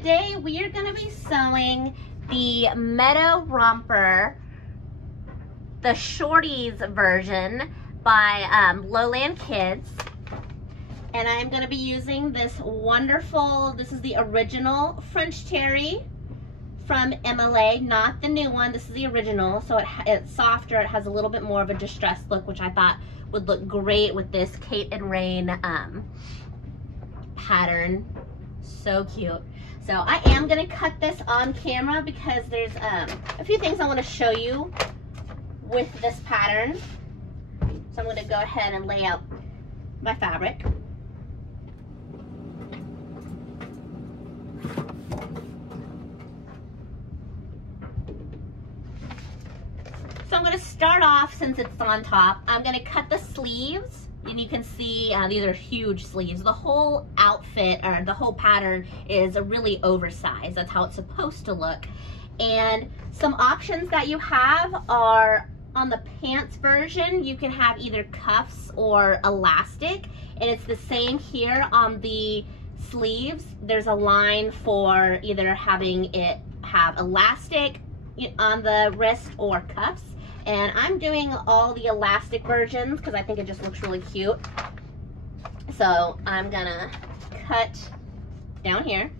today we are going to be sewing the Meadow Romper, the shorties version by Lowland Kids. And I'm going to be using this wonderful, this is the original French Terry from MLA, not the new one. This is the original, so it's softer. It has a little bit more of a distressed look, which I thought would look great with this Cate and Rainn pattern. So cute. So I am going to cut this on camera because there's a few things I want to show you with this pattern. So I'm going to go ahead and lay out my fabric. So I'm going to start off, since it's on top, I'm going to cut the sleeves, and you can see these are huge sleeves. The whole outfit, or the whole pattern, is really oversized. That's how it's supposed to look. And some options that you have are, on the pants version, you can have either cuffs or elastic, and it's the same here on the sleeves. There's a line for either having it have elastic on the wrist or cuffs. And I'm doing all the elastic versions because I think it just looks really cute. So I'm gonna cut down here.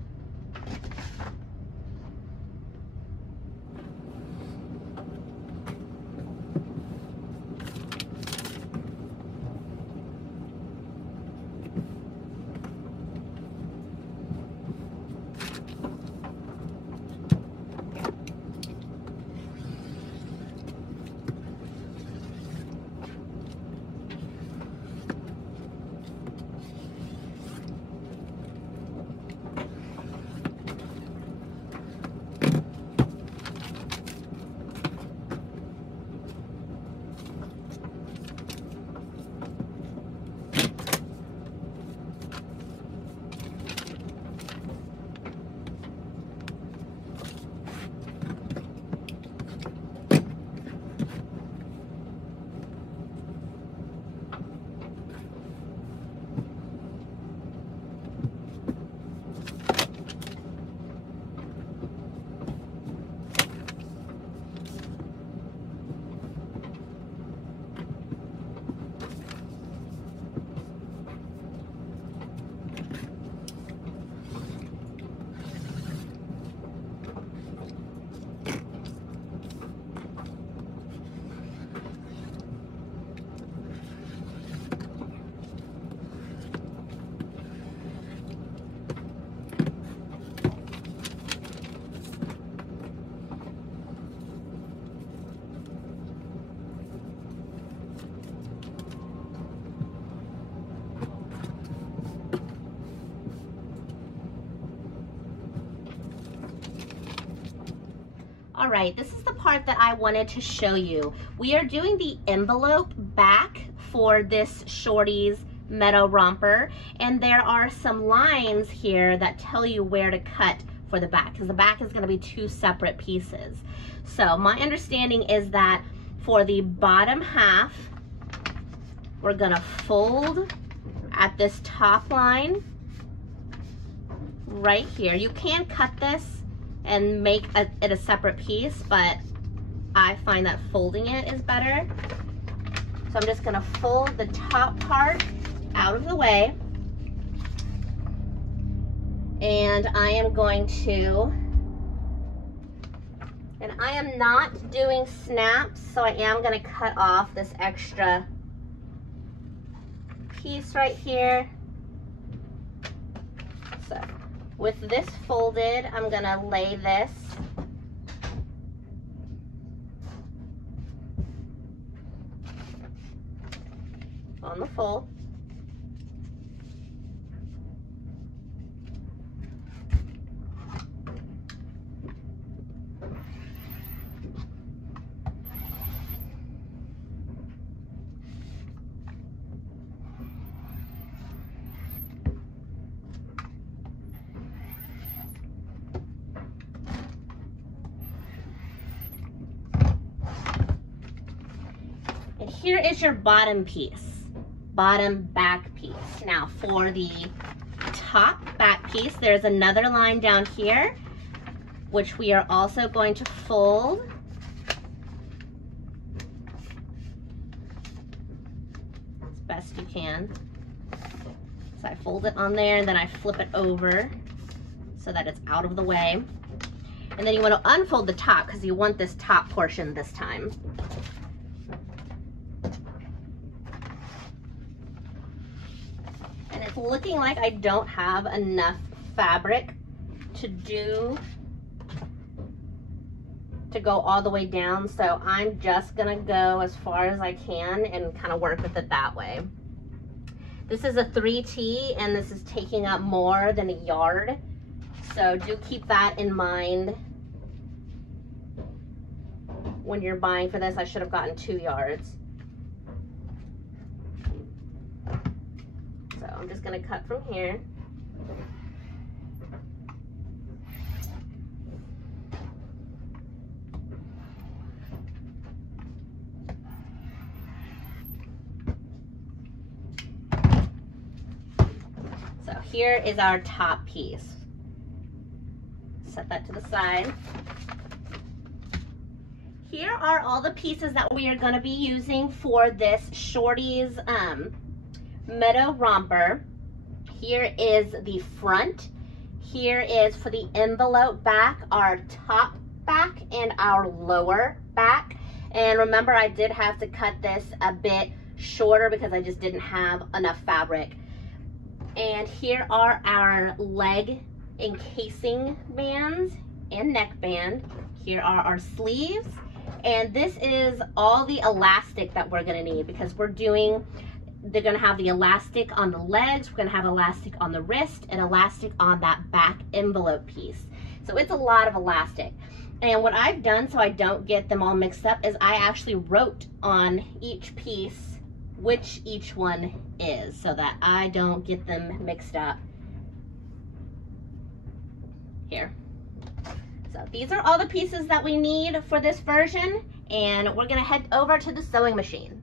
All right, this is the part that I wanted to show you. We are doing the envelope back for this shorties Meadow Romper, and there are some lines here that tell you where to cut for the back, because the back is going to be two separate pieces. So my understanding is that for the bottom half, we're going to fold at this top line right here. You can cut this and make it a separate piece, but I find that folding it is better. So I'm just gonna fold the top part out of the way, and I am going to, and I am not doing snaps, so I am gonna cut off this extra piece right here. So with this folded, I'm gonna lay this on the fold. And here is your bottom piece, bottom back piece. Now for the top back piece, there's another line down here, which we are also going to fold. As best you can. So I fold it on there and then I flip it over so that it's out of the way. And then you want to unfold the top because you want this top portion this time. And it's looking like I don't have enough fabric to go all the way down, so I'm just gonna go as far as I can and kind of work with it that way. This is a 3T and this is taking up more than a yard, so do keep that in mind when you're buying for this. I should have gotten 2 yards. So I'm just gonna cut from here. So here is our top piece. Set that to the side. Here are all the pieces that we are going to be using for this Shorty's Meadow Romper. Here is the front. Here is for the envelope back, our top back and our lower back. And remember, I did have to cut this a bit shorter because I just didn't have enough fabric. And here are our leg encasing bands and neck band. Here are our sleeves. And this is all the elastic that we're gonna need because they're gonna have the elastic on the legs, we're gonna have elastic on the wrist, and elastic on that back envelope piece. So it's a lot of elastic. And what I've done so I don't get them all mixed up is I actually wrote on each piece which each one is so that I don't get them mixed up. Here. So these are all the pieces that we need for this version, and we're gonna head over to the sewing machine.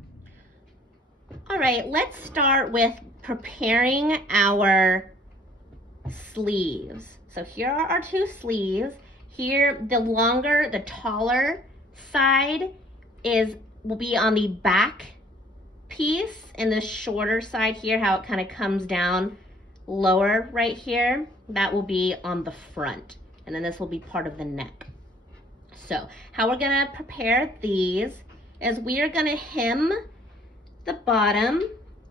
All right, let's start with preparing our sleeves. So here are our 2 sleeves. Here, the longer, the taller side will be on the back piece, and the shorter side here, how it kind of comes down lower right here, that will be on the front. And then this will be part of the neck. So how we're gonna prepare these is we are gonna hem the bottom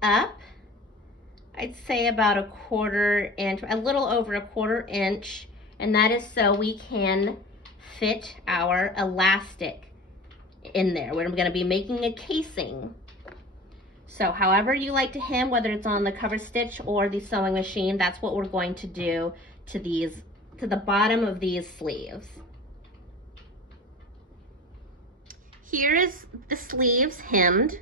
up, I'd say about 1/4 inch, a little over 1/4 inch, and that is so we can fit our elastic in there. We're gonna be making a casing. So however you like to hem, whether it's on the cover stitch or the sewing machine, that's what we're going to do to the bottom of these sleeves. Here is the sleeves hemmed.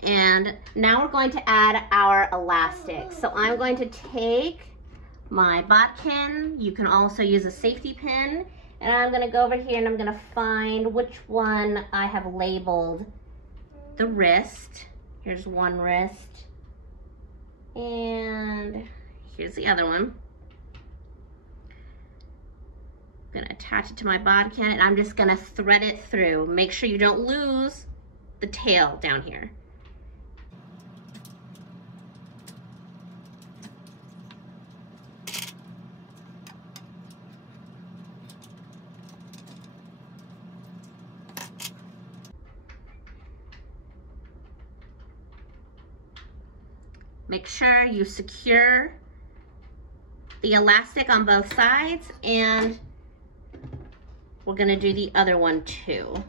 And now we're going to add our elastic. So I'm going to take my bodkin. You can also use a safety pin. And I'm gonna go over here and I'm gonna find which one I have labeled the wrist. Here's one wrist. And here's the other one. I'm gonna attach it to my bodkin and I'm just gonna thread it through. Make sure you don't lose the tail down here. Make sure you secure the elastic on both sides, and we're gonna do the other one too.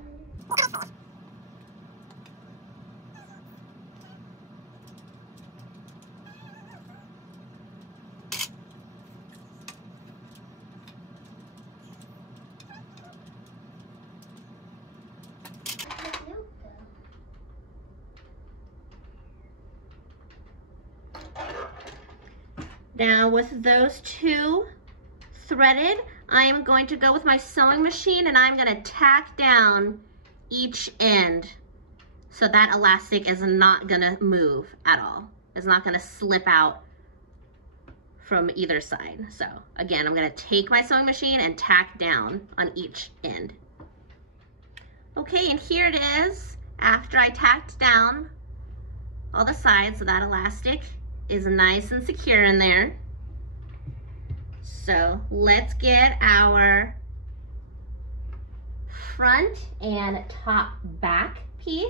Now with those 2 threaded, I am going to go with my sewing machine and I'm gonna tack down each end so that elastic is not gonna move at all. It's not gonna slip out from either side. So again, I'm gonna take my sewing machine and tack down on each end. Okay, and here it is after I tacked down all the sides, so that elastic is nice and secure in there. So let's get our front and top back piece.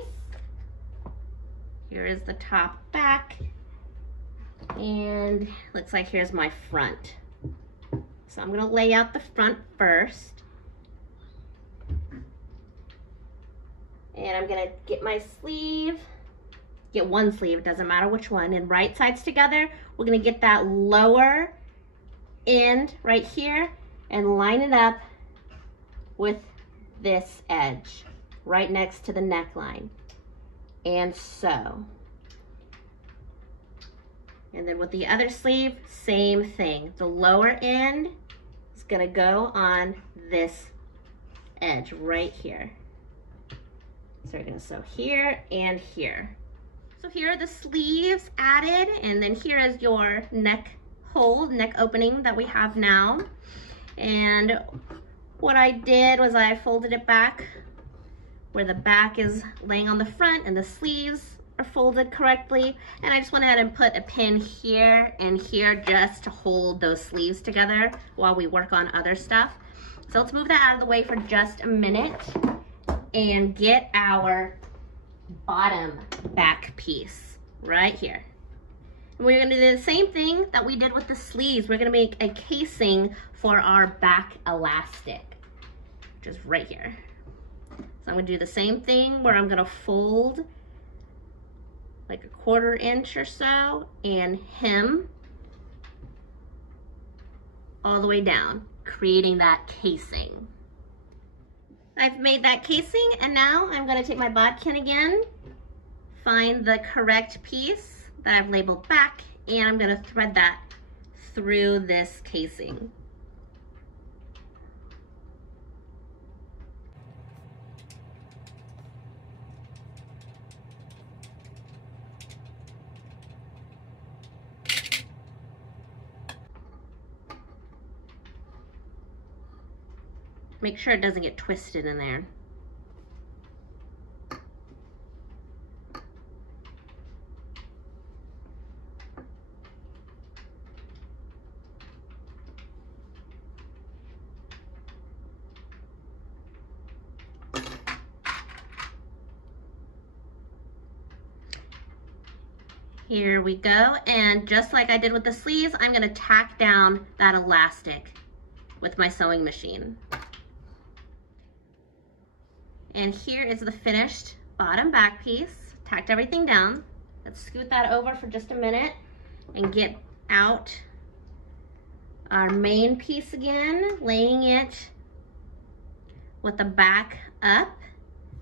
Here is the top back, and looks like here's my front. So I'm gonna lay out the front first. And I'm gonna get my sleeve, get one sleeve, it doesn't matter which one, and right sides together. We're gonna get that lower end right here and line it up with this edge right next to the neckline, and sew. And then with the other sleeve, same thing. The lower end is gonna go on this edge right here. So we're gonna sew here and here. So here are the sleeves added, and then here is your neck hole, neck opening that we have now. And what I did was I folded it back where the back is laying on the front and the sleeves are folded correctly. And I just went ahead and put a pin here and here just to hold those sleeves together while we work on other stuff. So let's move that out of the way for just a minute and get our bottom back piece right here. And we're gonna do the same thing that we did with the sleeves. We're gonna make a casing for our back elastic, which is right here. So I'm gonna do the same thing where I'm gonna fold like a 1/4 inch or so and hem all the way down, creating that casing. I've made that casing, and now I'm gonna take my bodkin again, find the correct piece that I've labeled back, and I'm gonna thread that through this casing. Make sure it doesn't get twisted in there. Here we go, and just like I did with the sleeves, I'm gonna tack down that elastic with my sewing machine. And here is the finished bottom back piece. Tacked everything down. Let's scoot that over for just a minute and get out our main piece again, laying it with the back up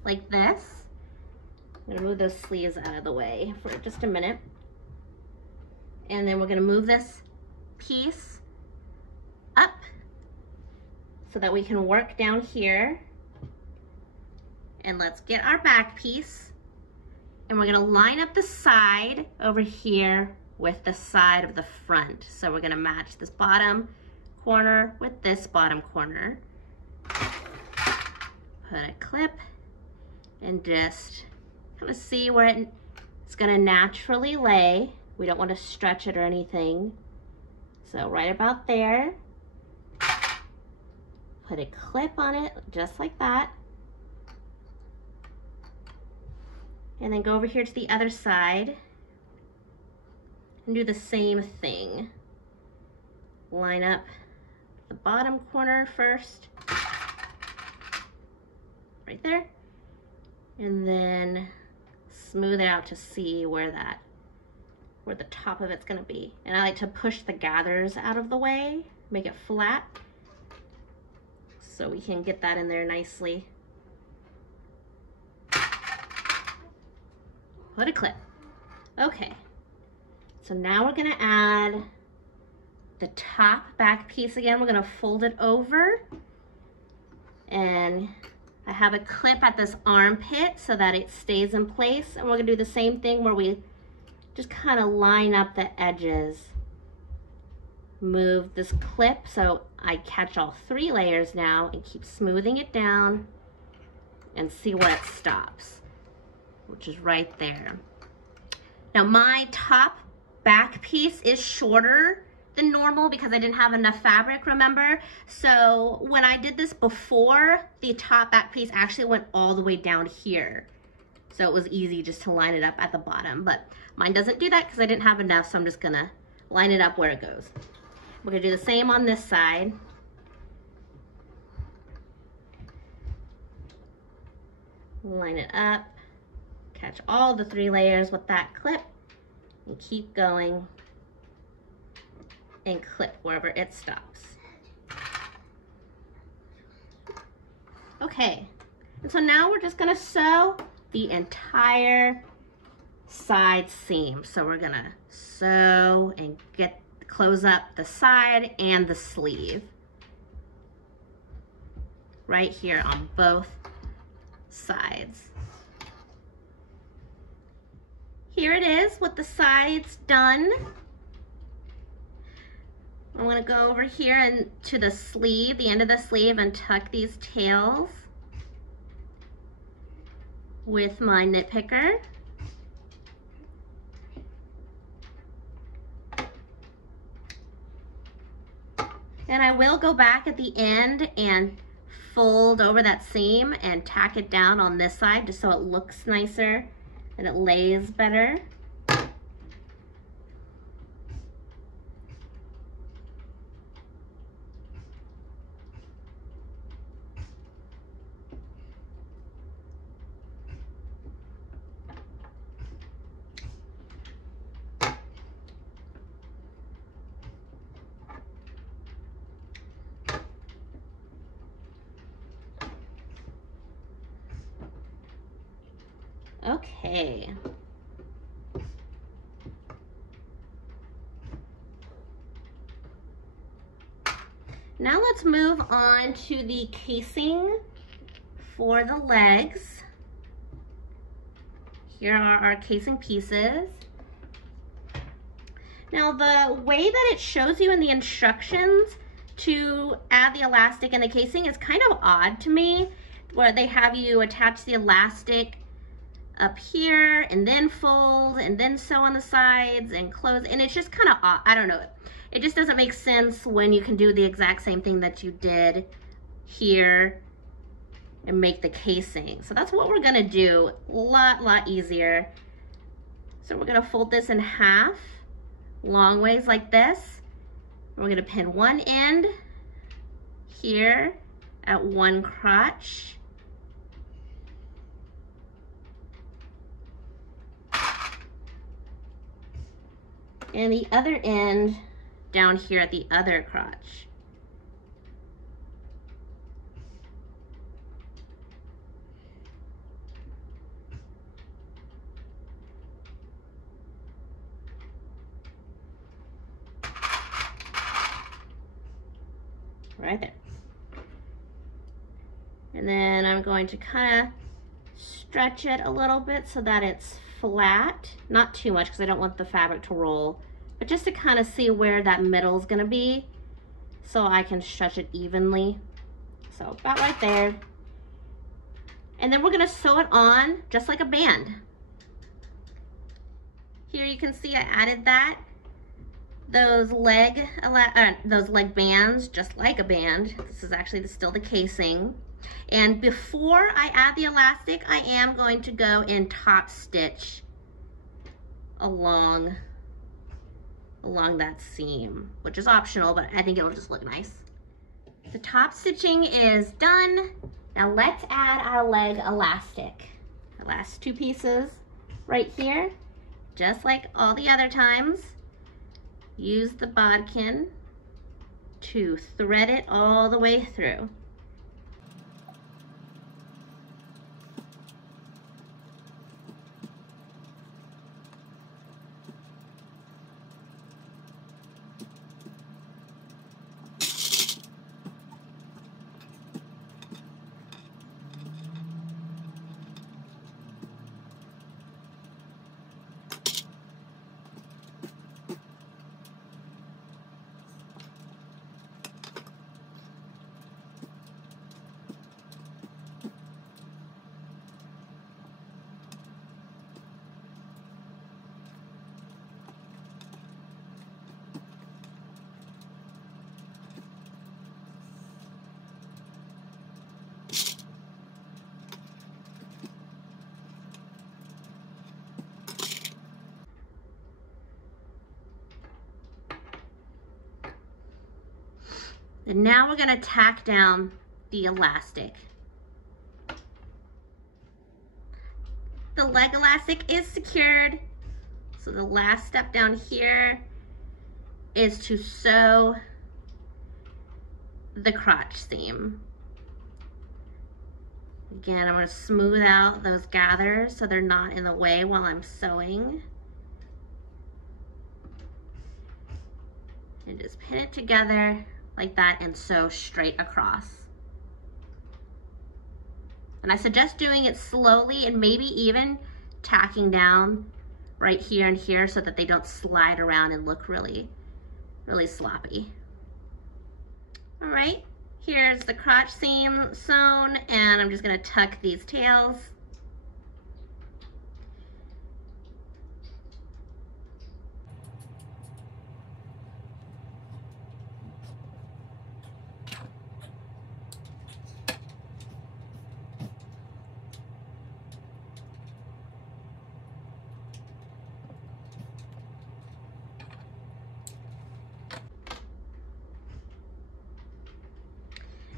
like this. I'm gonna move those sleeves out of the way for just a minute. And then we're gonna move this piece up so that we can work down here. And let's get our back piece, and we're gonna line up the side over here with the side of the front. So we're gonna match this bottom corner with this bottom corner. Put a clip and just kind of see where it's gonna naturally lay. We don't want to stretch it or anything. So right about there. Put a clip on it just like that. And then go over here to the other side and do the same thing. Line up the bottom corner first, right there, and then smooth it out to see where the top of it's gonna be. And I like to push the gathers out of the way, make it flat, so we can get that in there nicely. Put a clip. Okay, so now we're gonna add the top back piece again. We're gonna fold it over, and I have a clip at this armpit so that it stays in place. And we're gonna do the same thing where we just kind of line up the edges move this clip so I catch all 3 layers now and keep smoothing it down and see where it stops, which is right there. Now my top back piece is shorter than normal because I didn't have enough fabric, remember? So when I did this before, the top back piece actually went all the way down here. So it was easy just to line it up at the bottom, but mine doesn't do that because I didn't have enough, so I'm just gonna line it up where it goes. We're gonna do the same on this side. Line it up, catch all the 3 layers with that clip, and keep going and clip wherever it stops. Okay, and so now we're just gonna sew the entire side seam. So we're gonna sew and close up the side and the sleeve right here on both sides. Here it is with the sides done. I'm gonna go over here and to the sleeve, the end of the sleeve, and tuck these tails with my knit picker. And I will go back at the end and fold over that seam and tack it down on this side just so it looks nicer and it lays better. Okay. Now let's move on to the casing for the legs. Here are our casing pieces. Now the way that it shows you in the instructions to add the elastic and the casing is kind of odd to me, where they have you attach the elastic up here and then fold and then sew on the sides and close, and it's just kind of odd. I don't know, it just doesn't make sense when you can do the exact same thing that you did here and make the casing. So that's what we're gonna do, a lot easier. So we're gonna fold this in half, long ways like this. We're gonna pin one end here at one crotch. And the other end down here at the other crotch. Right there. And then I'm going to kind of stretch it a little bit so that it's flat, not too much because I don't want the fabric to roll, but just to kind of see where that middle is going to be so I can stretch it evenly. So about right there. And then we're going to sew it on just like a band. Here you can see I added those leg bands just like a band. This is actually still the casing. And before I add the elastic, I am going to go and top stitch along that seam, which is optional, but I think it'll just look nice. The top stitching is done. Now let's add our leg elastic. The last 2 pieces right here, just like all the other times. Use the bodkin to thread it all the way through. And now we're gonna tack down the elastic. The leg elastic is secured, so the last step down here is to sew the crotch seam. Again, I'm going to smooth out those gathers so they're not in the way while I'm sewing. And just pin it together like that and sew straight across. And I suggest doing it slowly and maybe even tacking down right here and here so that they don't slide around and look really sloppy. All right, here's the crotch seam sewn, and I'm just gonna tuck these tails.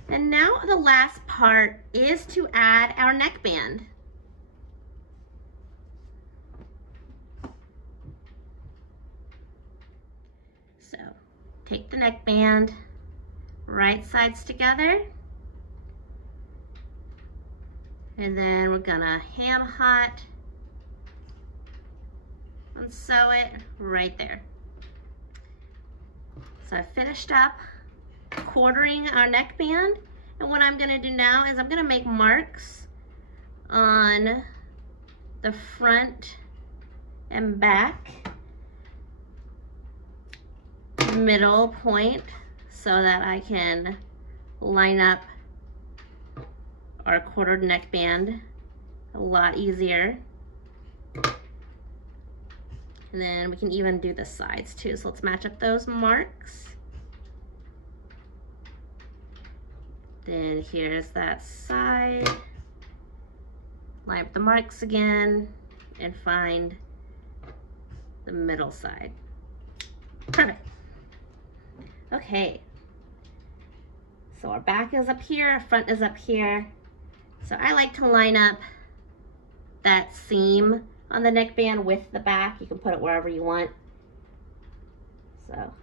And now the last part is to add our neckband. So take the neckband, right sides together, and then we're gonna ham hot and sew it right there. So I finished up quartering our neckband, and what I'm gonna do now is I'm gonna make marks on the front and back middle point so that I can line up our quartered neckband a lot easier. And then we can even do the sides too, so let's match up those marks. Then here's that side. Line up the marks again and find the middle side. Perfect. Okay. So our back is up here, our front is up here. So I like to line up that seam on the neckband with the back. You can put it wherever you want. So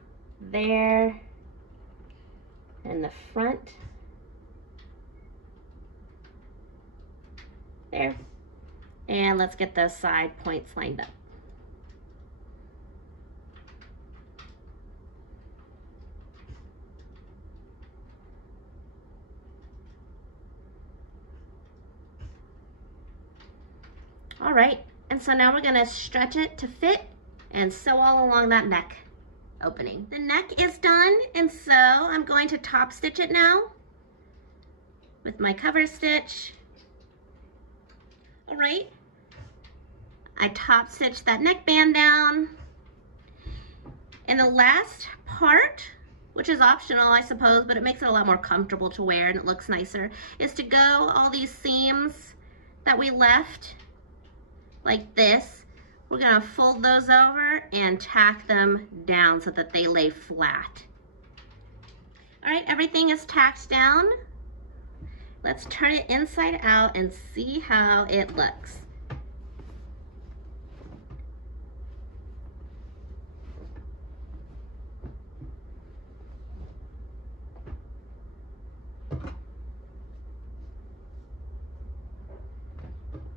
there, and the front. There. And let's get those side points lined up. All right, and so now we're gonna stretch it to fit and sew all along that neck opening. The neck is done, and so I'm going to top stitch it now with my cover stitch. All right, I top stitched that neckband down. And the last part, which is optional, I suppose, but it makes it a lot more comfortable to wear and it looks nicer, is to go all these seams that we left like this. We're gonna fold those over and tack them down so that they lay flat. All right, everything is tacked down. Let's turn it inside out and see how it looks.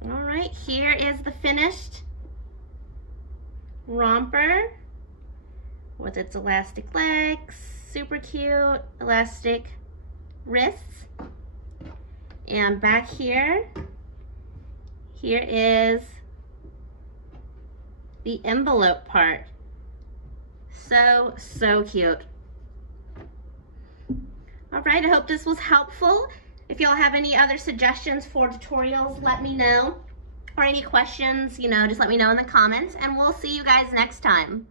All right, here is the finished romper with its elastic legs, super cute, elastic wrists. And back here, here is the envelope part. So, so cute. All right, I hope this was helpful. If y'all have any other suggestions for tutorials, let me know. Or any questions, just let me know in the comments, and we'll see you guys next time.